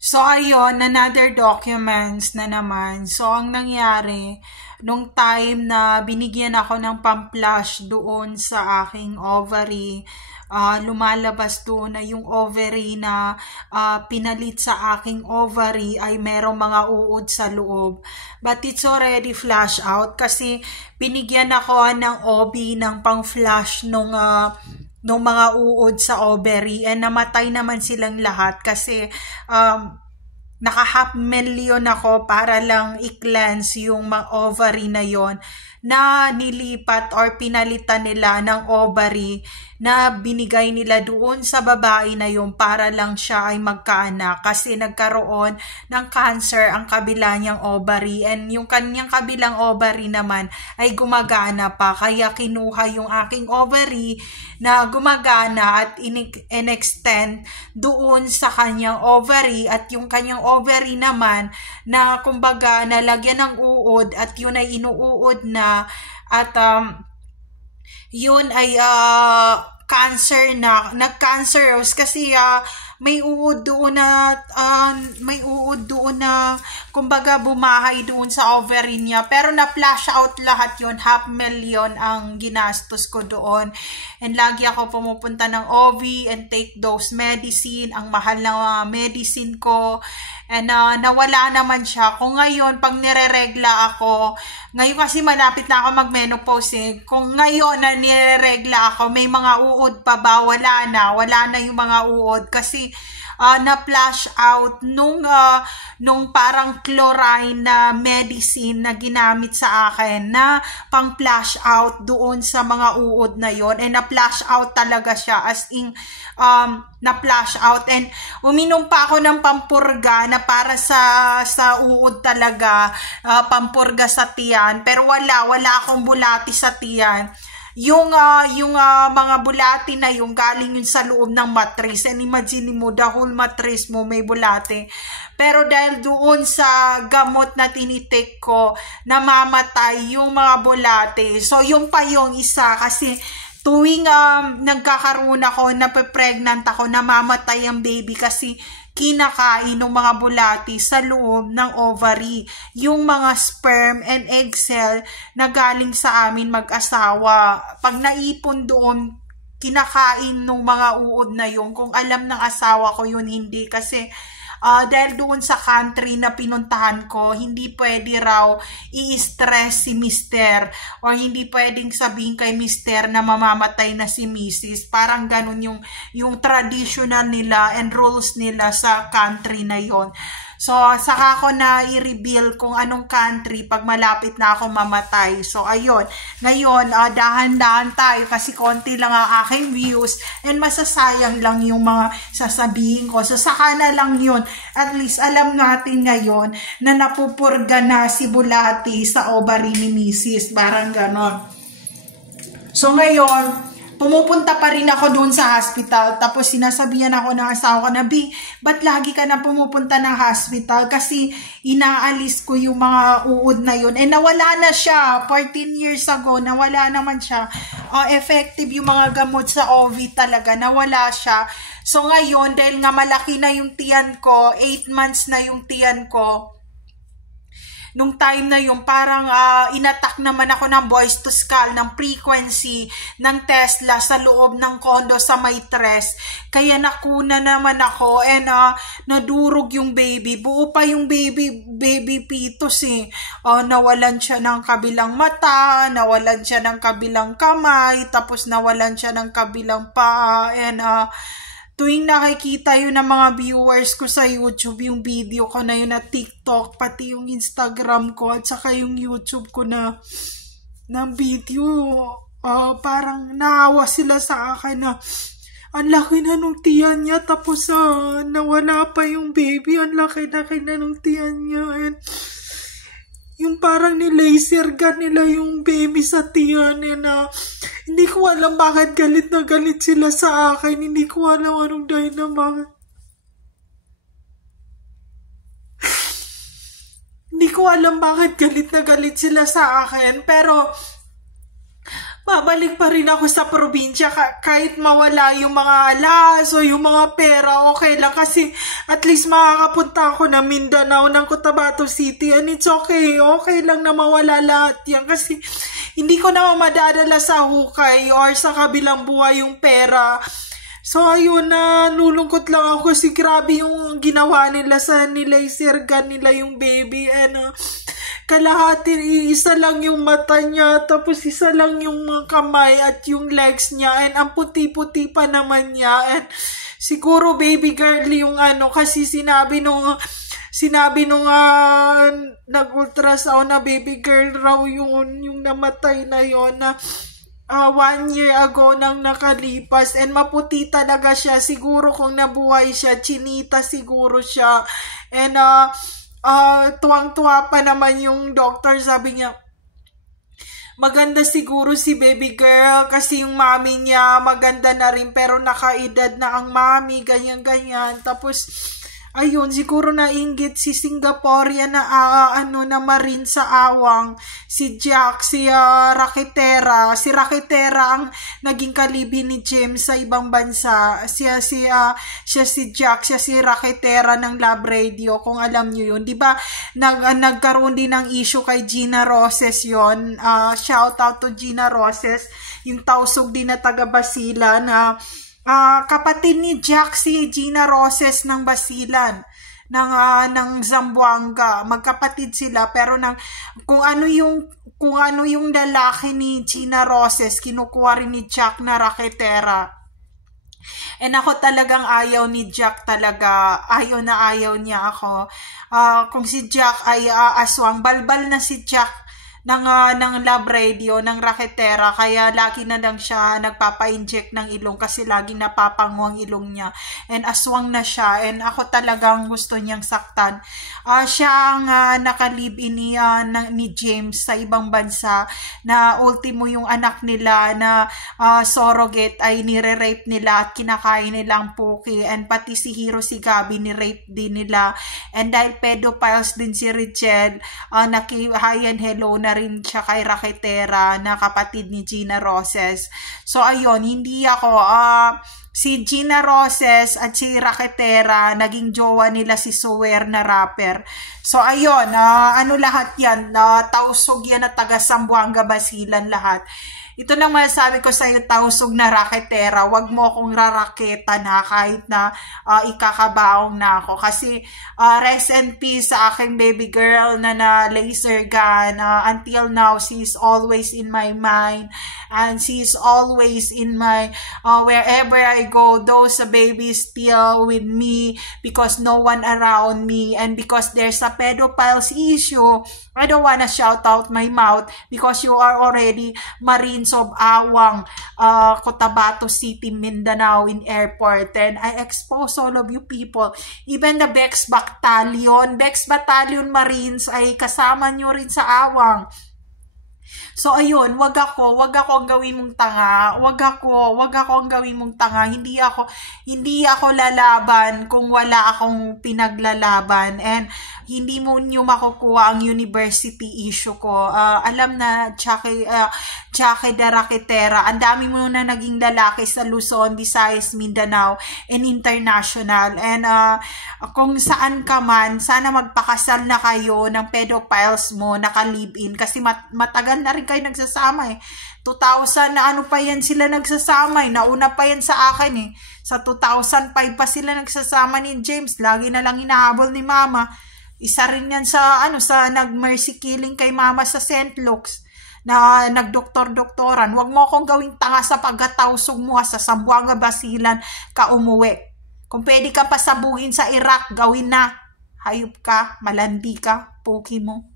So, ayun, another documents na naman. So, ang nangyari, nung time na binigyan ako ng pam-flush doon sa aking ovary, lumalabas doon na yung ovary na pinalit sa aking ovary ay merong mga uod sa loob. But it's already flush out kasi binigyan ako ng OB ng pang-flush nung mga uod sa ovary, and namatay naman silang lahat kasi naka 500,000 ako para lang i-cleanse yung mga ovary na yon na nilipat or pinalitan nila ng ovary na binigay nila doon sa babae na yun para lang siya ay magkaanak kasi nagkaroon ng cancer ang kabila niyang ovary, and yung kanyang kabilang ovary naman ay gumagana pa, kaya kinuha yung aking ovary na gumagana at in-extend doon sa kanyang ovary, at yung kanyang ovary naman na kumbaga nalagyan ng uod at yun ay inuuod na at yun ay cancer na, nag-cancerous kasi may uod doon na kumbaga bumahay doon sa ovary niya, pero na-flash out lahat yun. 500,000 ang ginastos ko doon, and lagi ako pumupunta ng OV and take those medicine, ang mahal na medicine ko, and nawala naman siya. Kung ngayon pag nireregla ako, ngayon kasi malapit na ako mag-menopause, kung ngayon na nireregla ako, may mga uod pa ba? Wala na yung mga uod kasi na-flash out nung parang chlorine na medicine na ginamit sa akin na pang-flash out doon sa mga uod na yon, and na-flash out talaga siya, as in na-flash out, and uminom pa ako ng pampurga na para sa uod talaga, pampurga sa tiyan, pero wala akong bulati sa tiyan. Yung mga bulati na yung galing yun sa loob ng mattress, and imagine mo the whole mattress mo may bulati, pero dahil doon sa gamot na tinitik ko namamatay yung mga bulati. So yung pa yung isa, kasi tuwing nagkakaroon ako, nape-pregnant ako, namamatay ang baby kasi kinakain ng mga bulati sa loob ng ovary, yung mga sperm and egg cell na galing sa amin mag-asawa. Pag naipon doon, kinakain ng mga uod na yun. Kung alam ng asawa ko yun, hindi, kasi dahil doon sa country na pinuntahan ko, hindi pwede raw i-stress si mister, or hindi pwedeng sabihin kay mister na mamamatay na si misis. Parang ganun yung traditional nila and rules nila sa country na yon. So, saka ko na i-reveal kung anong country pag malapit na ako mamatay. So, ayun. Ngayon, dahan-dahan tayo kasi konti lang ang aking views and masasayang lang yung mga sasabihin ko. So, saka na lang yun. At least, alam natin ngayon na napupurga na si bulati sa ovary ni misis. Parang ganon. So, ngayon, pumupunta pa rin ako doon sa hospital, tapos sinasabihan ako ng asawa ko na, B, ba't lagi ka na pumupunta ng hospital? Kasi inaalis ko yung mga uod na yun. Nawala na siya, 14 years ago, nawala naman siya. Effective yung mga gamot sa OV talaga, nawala siya. So ngayon, dahil nga malaki na yung tiyan ko, 8 months na yung tiyan ko, nung time na yung parang inattack naman ako ng voice to skull, ng frequency ng Tesla sa loob ng condo sa Maitres. Kaya nakuna naman ako, and nadurog yung baby. Buo pa yung baby fetus eh. Nawalan siya ng kabilang mata, nawalan siya ng kabilang kamay, tapos nawalan siya ng kabilang paa, and tuwing nakikita yun ng mga viewers ko sa YouTube, yung video ko na yun na TikTok, pati yung Instagram ko, at saka yung YouTube ko na video, parang naawa sila sa akin na ang laki na nung tiyan niya, tapos nawala pa yung baby, ang laki-laki na nung tiyan niya, and yung parang ni-laser gun nila yung baby sa tiyan, and hindi ko alam bakit galit na galit sila sa akin. Hindi ko alam anong dahil na bakit. Hindi ko alam bakit galit na galit sila sa akin. Pero babalik pa rin ako sa probinsya kahit mawala yung mga alas o yung mga pera, okay lang kasi at least makakapunta ako ng Mindanao, ng Cotabato City, and it's okay lang na mawala lahat yan kasi hindi ko naman madadala sa hukay or sa kabilang buhay yung pera. So ayun, nulungkot lang ako kasi grabe yung ginawa nila sa nilasergan nila yung baby, and kalahati, isa lang yung mata niya, tapos isa lang yung mga kamay at yung legs niya, and ang puti-puti pa naman niya, and siguro baby girl yung kasi sinabi nung nag-ultrasound na baby girl raw yung namatay na yon na 1 year ago nang nakalipas, and maputi talaga siya. Siguro kung nabuhay siya, chinita siguro siya, and tuwang-tuwa pa naman yung doctor, sabi niya maganda siguro si baby girl kasi yung mami niya maganda na rin pero nakaedad na ang mami, ganyan-ganyan. Tapos ayun, siguro nainggit si Singaporean na na Marine sa awang, si Jack, si Rakitera. Si Rakitera ang naging kalibin ni James sa ibang bansa. Siya si Jack, siya si Rakitera ng Love Radio, kung alam niyo yun. 'Di ba? Nagkaroon din ng issue kay Gina Roses yon. Shout out to Gina Roses, yung tausog din na taga Basilan na kapatid ni Jack, si Gina Roses ng Basilan ng Zamboanga. Magkapatid sila, pero kung ano yung lalaki ni Gina Roses, kinukuha rin ni Jack na Rakitera. And ako talagang ayaw ni Jack talaga. Ayaw niya ako. Kung si Jack ay aswang, balbal na si Jack ng Love Radio, ng Rakitera, kaya lagi na lang siya nagpapa-inject ng ilong kasi lagi napapango ang ilong niya, and aswang na siya, and ako talagang gusto niyang saktan. Siya ang nakalibin ni James sa ibang bansa, na ultimo yung anak nila na surrogate ay nire-rape nila at kinakain nilang puki, and pati si Hiro, si Gabi, ni-rape din nila, and dahil pedophiles din si Richelle, hi and hello na rin siya kay Rakitera na kapatid ni Gina Roses. So ayun, hindi ako si Gina Roses at si Rakitera, naging jowa nila si Suwer na rapper. So ayun, lahat yan, tausog yan na taga Zamboanga, Basilan lahat. Ito lang masasabi ko sa iyo, tausog na Rakitera, wag mo akong raraketa na kahit na ikakabaong na ako. Kasi rest in peace sa aking baby girl na laser gun. Until now, she's always in my mind. And she's always in my, wherever I go, those babies still with me because no one around me. And because there's a pedophiles issue, I don't wanna shout out my mouth because you are already Marines of Awang, Cotabato City, Mindanao in airport, and I expose all of you people, even the Bex Battalion Marines ay kasama nyo rin sa Awang. So ayun, wag ako ang gawin mong tanga. Wag ako ang gawin mong tanga. Hindi ako lalaban kung wala akong pinaglalaban, and hindi mo nyo makukuha ang university issue ko. Alam na, Jackie de Rakitera, ang dami mo na naging lalaki sa Luzon, Visayas, Mindanao, and international. And kung saan ka man, sana magpakasal na kayo ng pedophiles mo, naka-live-in, kasi matagal na rin kayo nagsasama 2000 na pa yan sila nagsasama nauna pa yan sa akin sa 2005 pa sila nagsasama ni James, lagi na lang hinahabol ni mama. Isa rin yan sa nag-mercy killing kay mama sa St. Luke's na nagdoktor-doktoran. Wag mo akong gawing tanga sa pagkatausog mo sa Zamboanga, Basilan ka umuwi. Kung pwede ka pasabuhin sa Iraq, gawin na. Hayop ka, malandi ka, poki mo.